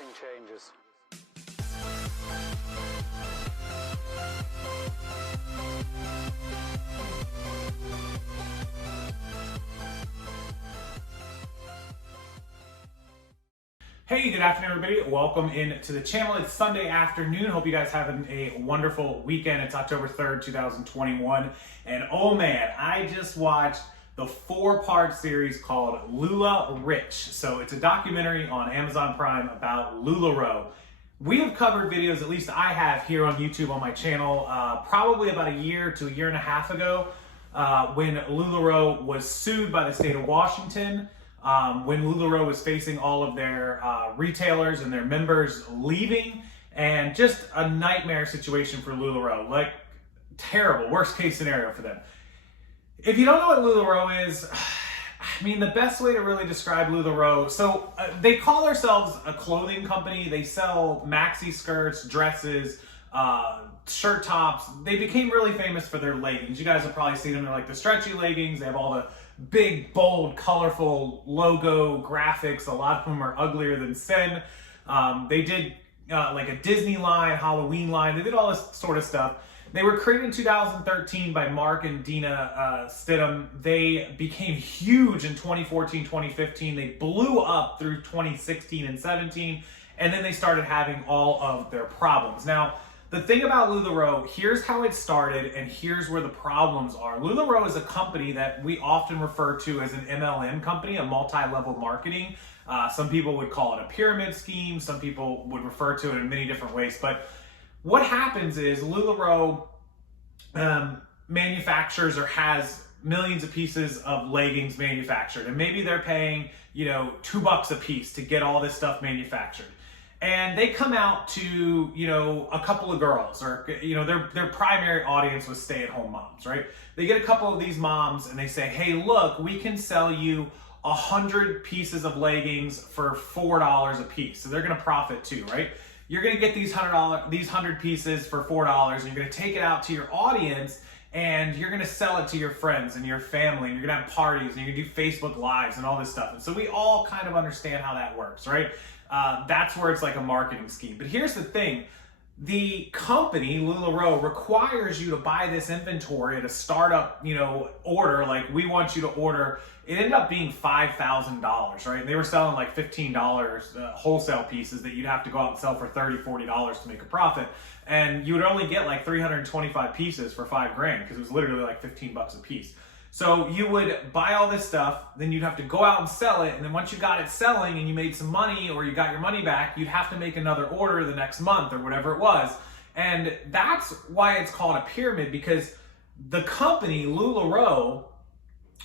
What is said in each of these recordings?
nothing changes. Hey, good afternoon, everybody. Welcome in to the channel. It's Sunday afternoon. Hope you guys having a wonderful weekend. It's October 3rd, 2021. And oh man, I just watched the 4-part series called Lula Rich. So it's a documentary on Amazon Prime about Lularoe. We have covered videos, at least I have here on YouTube on my channel, probably about a year to a year and a half ago, when Lularoe was sued by the state of Washington. When Lularoe was facing all of their retailers and their members leaving, and just a nightmare situation for Lularoe, like terrible, worst case scenario for them. If you don't know what Lularoe is, I mean, the best way to really describe Lularoe, so they call themselves a clothing company. They sell maxi skirts, dresses, shirt tops. They became really famous for their leggings. You guys have probably seen them. They're like the stretchy leggings. They have all the big, bold, colorful logo graphics. A lot of them are uglier than sin. They did like a Disney line, Halloween line. They did all this sort of stuff. They were created in 2013 by Mark and Dina Stidham. They became huge in 2014, 2015. They blew up through 2016 and 17. And then they started having all of their problems. Now, the thing about Lularoe, here's how it started, and here's where the problems are. Lularoe is a company that we often refer to as an MLM company, a multi-level marketing. Some people would call it a pyramid scheme. Some people would refer to it in many different ways. But what happens is Lularoe manufactures or has millions of pieces of leggings manufactured. And maybe they're paying, $2 a piece to get all this stuff manufactured. And they come out to, a couple of girls, or, their primary audience was stay-at-home moms, right? They get a couple of these moms and they say, hey, look, we can sell you 100 pieces of leggings for $4 a piece. So they're going to profit too, right? You're going to get these 100 pieces for $4, and you're going to take it out to your audience, and you're going to sell it to your friends and your family, and you're going to have parties, and you're going to do Facebook Lives and all this stuff. And so we all kind of understand how that works, right? That's where it's like a marketing scheme. But here's the thing. The company, Lularoe, requires you to buy this inventory at a startup, order. Like, we want you to order. It ended up being $5,000, right? They were selling like $15 wholesale pieces that you'd have to go out and sell for $30, $40 to make a profit. And you would only get like 325 pieces for $5,000 because it was literally like $15 a piece. So you would buy all this stuff, then you'd have to go out and sell it, and then once you got it selling and you made some money or you got your money back, you'd have to make another order the next month or whatever it was. And that's why it's called a pyramid, because the company, Lularoe,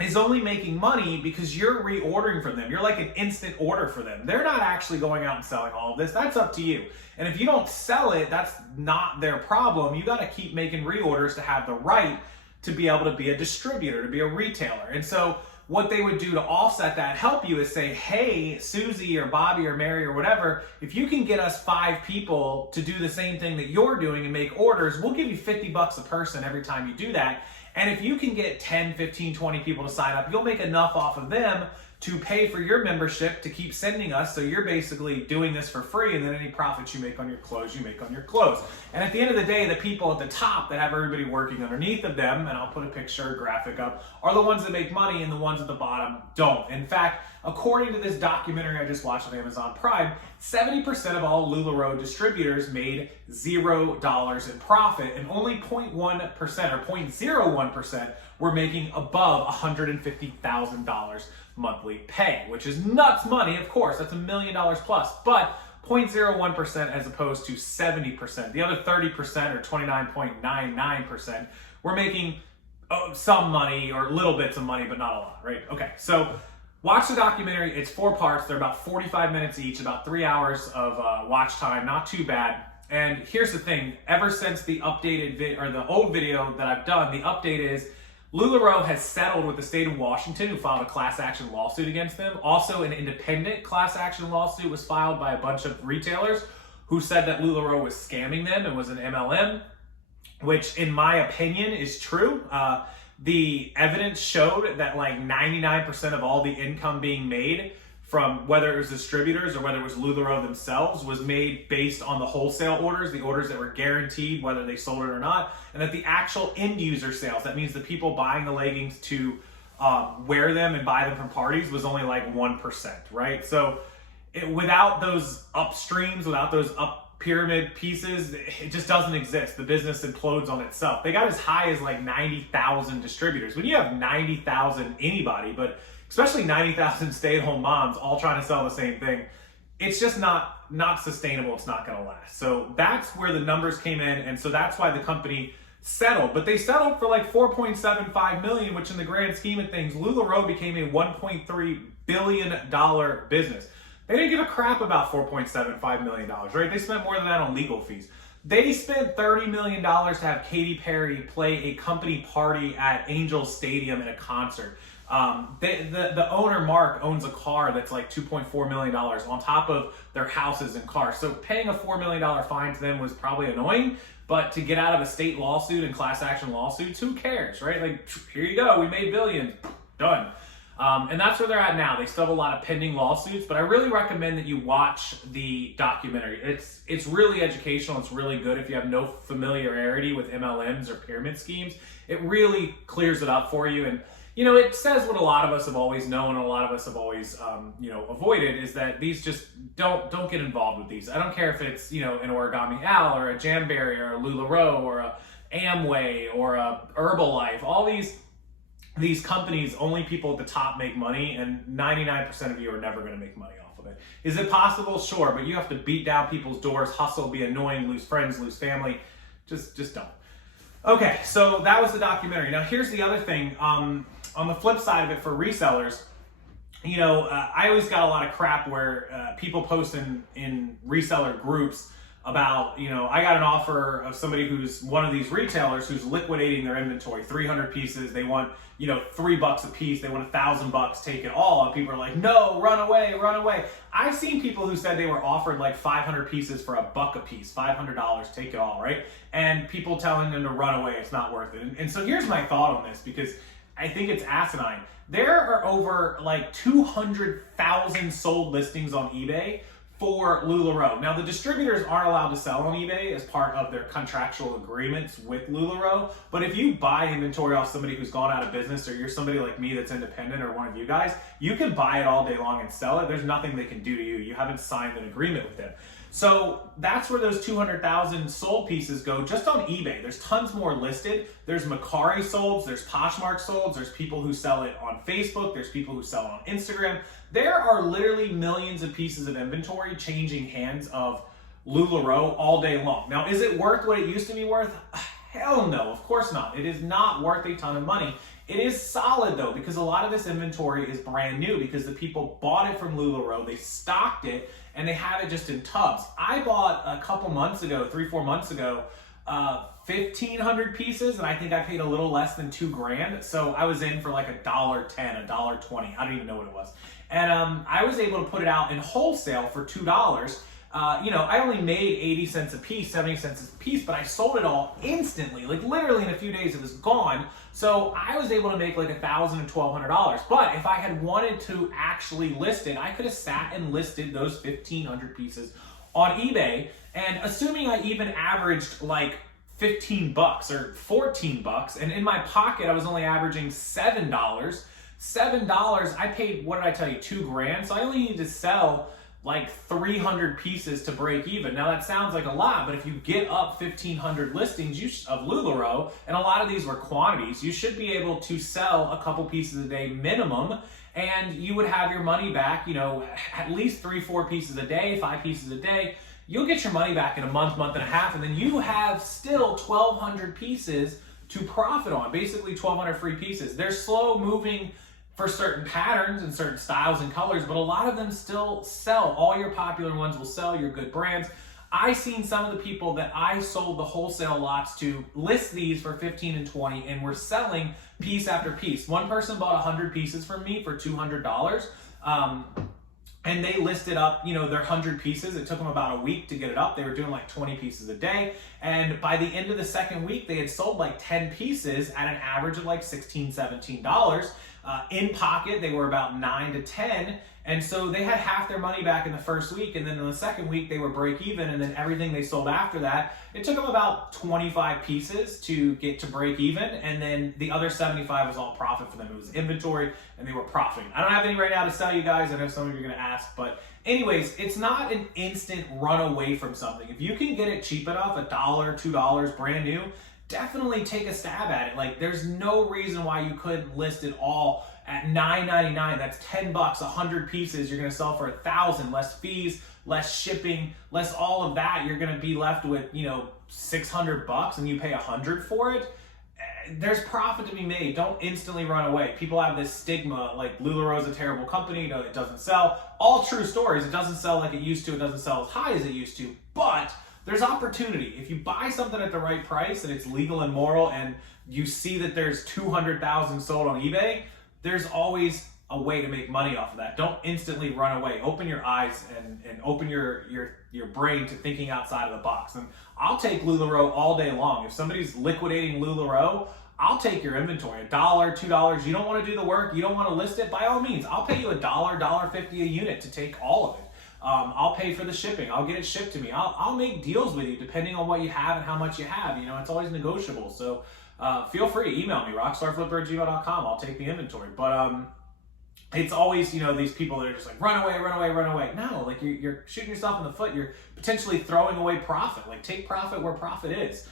is only making money because you're reordering from them. You're like an instant order for them. They're not actually going out and selling all of this. That's up to you. And if you don't sell it, that's not their problem. You got to keep making reorders to have the right to be able to be a distributor, to be a retailer. And so what they would do to offset that, help you, is say, hey, Susie or Bobby or Mary or whatever, if you can get us 5 people to do the same thing that you're doing and make orders, we'll give you $50 a person every time you do that. And if you can get 10, 15, 20 people to sign up, you'll make enough off of them to pay for your membership to keep sending us. So you're basically doing this for free, and then any profits you make on your clothes, you make on your clothes. And at the end of the day, the people at the top that have everybody working underneath of them, and I'll put a picture, a graphic up, are the ones that make money, and the ones at the bottom don't. In fact, according to this documentary I just watched on Amazon Prime, 70% of all Lularoe distributors made $0 in profit, and only 0.1% or 0.01% were making above $150,000 monthly pay, which is nuts money, of course. That's $1 million plus, but 0.01% as opposed to 70%. The other 30%, or 29.99%, were making some money or little bits of money, but not a lot, right? Okay, so watch the documentary. It's 4 parts. They're about 45 minutes each, about 3 hours of watch time. Not too bad. And here's the thing. Ever since the updated the old video that I've done, the update is Lularoe has settled with the state of Washington, who filed a class action lawsuit against them. Also, an independent class action lawsuit was filed by a bunch of retailers who said that Lularoe was scamming them and was an MLM, which in my opinion is true. The evidence showed that like 99% of all the income being made from whether it was distributors or whether it was Lularoe themselves was made based on the wholesale orders, the orders that were guaranteed whether they sold it or not, and that the actual end user sales, that means the people buying the leggings to wear them and buy them from parties, was only like 1%, right? So without those upstreams, without those up pyramid pieces, it just doesn't exist. The business implodes on itself. They got as high as like 90,000 distributors. When you have 90,000 anybody, but especially 90,000 stay-at-home moms all trying to sell the same thing, it's just not sustainable. It's not going to last. So that's where the numbers came in, and so that's why the company settled. But they settled for like $4.75 million, which in the grand scheme of things, Lularoe became a $1.3 billion business. They didn't give a crap about $4.75 million, right? They spent more than that on legal fees. They spent $30 million to have Katy Perry play a company party at Angels Stadium at a concert. The owner, Mark, owns a car that's like $2.4 million on top of their houses and cars. So paying a $4 million fine to them was probably annoying, but to get out of a state lawsuit and class action lawsuits, who cares, right? Like, here you go, we made billions, done. And that's where they're at now. They still have a lot of pending lawsuits, but I really recommend that you watch the documentary. It's really educational. It's really good if you have no familiarity with MLMs or pyramid schemes. It really clears it up for you. And, you know, it says what a lot of us have always known and a lot of us have always, avoided, is that these just don't get involved with these. I don't care if it's, an Origami Al or a Jamberry or a Lularoe or a Amway or a Herbalife. All these companies, only people at the top make money, and 99% of you are never going to make money off of it. Is it possible? Sure, but you have to beat down people's doors, hustle, be annoying, lose friends, lose family. Just don't. Okay, so that was the documentary. Now here's the other thing. On the flip side of it, for resellers, I always got a lot of crap where people post in reseller groups about, I got an offer of somebody who's one of these retailers who's liquidating their inventory, 300 pieces. They want, $3 a piece. They want $1,000, take it all. And people are like, no, run away, run away. I've seen people who said they were offered like 500 pieces for $1 a piece, $500, take it all, right? And people telling them to run away, it's not worth it. And so here's my thought on this, because I think it's asinine. There are over like 200,000 sold listings on eBay for Lularoe. Now, the distributors aren't allowed to sell on eBay as part of their contractual agreements with Lularoe, but if you buy inventory off somebody who's gone out of business, or you're somebody like me that's independent, or one of you guys, you can buy it all day long and sell it. There's nothing they can do to you. You haven't signed an agreement with them. So that's where those 200,000 sold pieces go, just on eBay. There's tons more listed. There's Macari solds, there's Poshmark solds, there's people who sell it on Facebook, there's people who sell it on Instagram. There are literally millions of pieces of inventory changing hands of Lularoe all day long. Now, is it worth what it used to be worth? Hell no, of course not. It is not worth a ton of money. It is solid though, because a lot of this inventory is brand new because the people bought it from Lularoe, they stocked it, and they have it just in tubs. I bought a couple months ago, 3-4 months ago, 1,500 pieces, and I think I paid a little less than $2,000. So I was in for like $1.10, $1.20. I don't even know what it was. And I was able to put it out in wholesale for $2. I only made 80 cents a piece, 70 cents a piece, but I sold it all instantly. Like literally in a few days, it was gone. So I was able to make like $1,000 and $1,200. But if I had wanted to actually list it, I could have sat and listed those 1,500 pieces on eBay. And assuming I even averaged like $15 or $14, and in my pocket, I was only averaging $7. $7, I paid, what did I tell you, $2,000. So I only needed to sell like 300 pieces to break even. Now that sounds like a lot, but if you get up 1,500 listings of Lularoe, and a lot of these were quantities, you should be able to sell a couple pieces a day minimum, and you would have your money back, at least 3-4 pieces a day, 5 pieces a day. You'll get your money back in a month, month and a half, and then you have still 1,200 pieces to profit on, basically 1,200 free pieces. They're slow moving for certain patterns and certain styles and colors, but a lot of them still sell. All your popular ones will sell, your good brands. I seen some of the people that I sold the wholesale lots to list these for 15 and 20, and were selling piece after piece. One person bought 100 pieces from me for $200, and they listed up, their 100 pieces. It took them about a week to get it up. They were doing like 20 pieces a day, and by the end of the second week, they had sold like 10 pieces at an average of like $16, $17. In pocket, they were about $9 to $10, And so they had half their money back in the first week, and then in the second week they were break even, and then everything they sold after that, it took them about 25 pieces to get to break even, and then the other 75 was all profit for them. It was inventory, and they were profiting. I don't have any right now to sell you guys. I know some of you are going to ask, but anyways, it's not an instant run away from something. If you can get it cheap enough, $1, $2, brand new, definitely take a stab at it. Like, there's no reason why you couldn't list it all at $9.99. That's $10, 100 pieces. You're gonna sell for $1,000, less fees, less shipping, less all of that. You're gonna be left with, you know, $600 and you pay $100 for it. There's profit to be made. Don't instantly run away. People have this stigma like Lularoe's a terrible company, you know, it doesn't sell. All true stories. It doesn't sell like it used to. It doesn't sell as high as it used to, but there's opportunity. If you buy something at the right price and it's legal and moral, and you see that there's 200,000 sold on eBay, there's always a way to make money off of that. Don't instantly run away. Open your eyes and open your brain to thinking outside of the box. And I'll take Lularoe all day long. If somebody's liquidating Lularoe, I'll take your inventory. $1, $2. You don't want to do the work, you don't want to list it, by all means, I'll pay you $1, $1.50 a unit to take all of it. I'll pay for the shipping. I'll get it shipped to me. I'll make deals with you depending on what you have and how much you have. You know, it's always negotiable. So feel free to email me, rockstarflipper@gmail.com. I'll take the inventory. But it's always, you know, these people that are just like, run away, run away, run away. No, like you're shooting yourself in the foot. You're potentially throwing away profit. Like, take profit where profit is.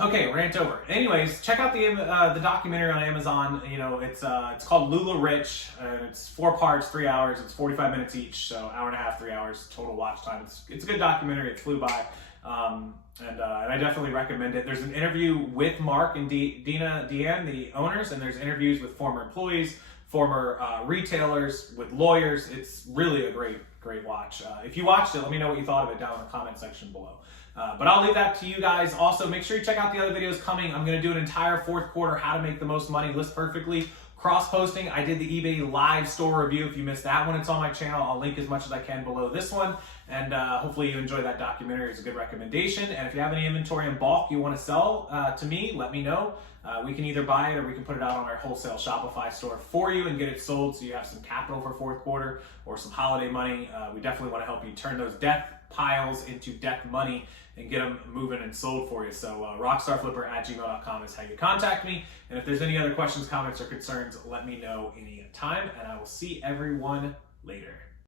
Okay, rant over. Anyways, check out the documentary on Amazon. You know, it's called Lula Rich. It's 4 parts, 3 hours. It's 45 minutes each, so hour and a half, 3 hours total watch time. It's a good documentary. It flew by, and I definitely recommend it. There's an interview with Mark and Deanne, the owners, and there's interviews with former employees, former retailers, with lawyers. It's really a great watch. If you watched it, let me know what you thought of it down in the comment section below. But I'll leave that to you guys. Also, make sure you check out the other videos coming. I'm going to do an entire fourth quarter, how to make the most money, list perfectly, cross-posting. I did the eBay live store review. If you missed that one, it's on my channel. I'll link as much as I can below this one. And hopefully you enjoy that documentary. It's a good recommendation. And if you have any inventory in bulk you want to sell to me, let me know. We can either buy it or we can put it out on our wholesale Shopify store for you and get it sold so you have some capital for fourth quarter or some holiday money. We definitely want to help you turn those death piles into death money and get them moving and sold for you. So rockstarflipper@gmail.com is how you contact me. And if there's any other questions, comments, or concerns, let me know any time, and I will see everyone later.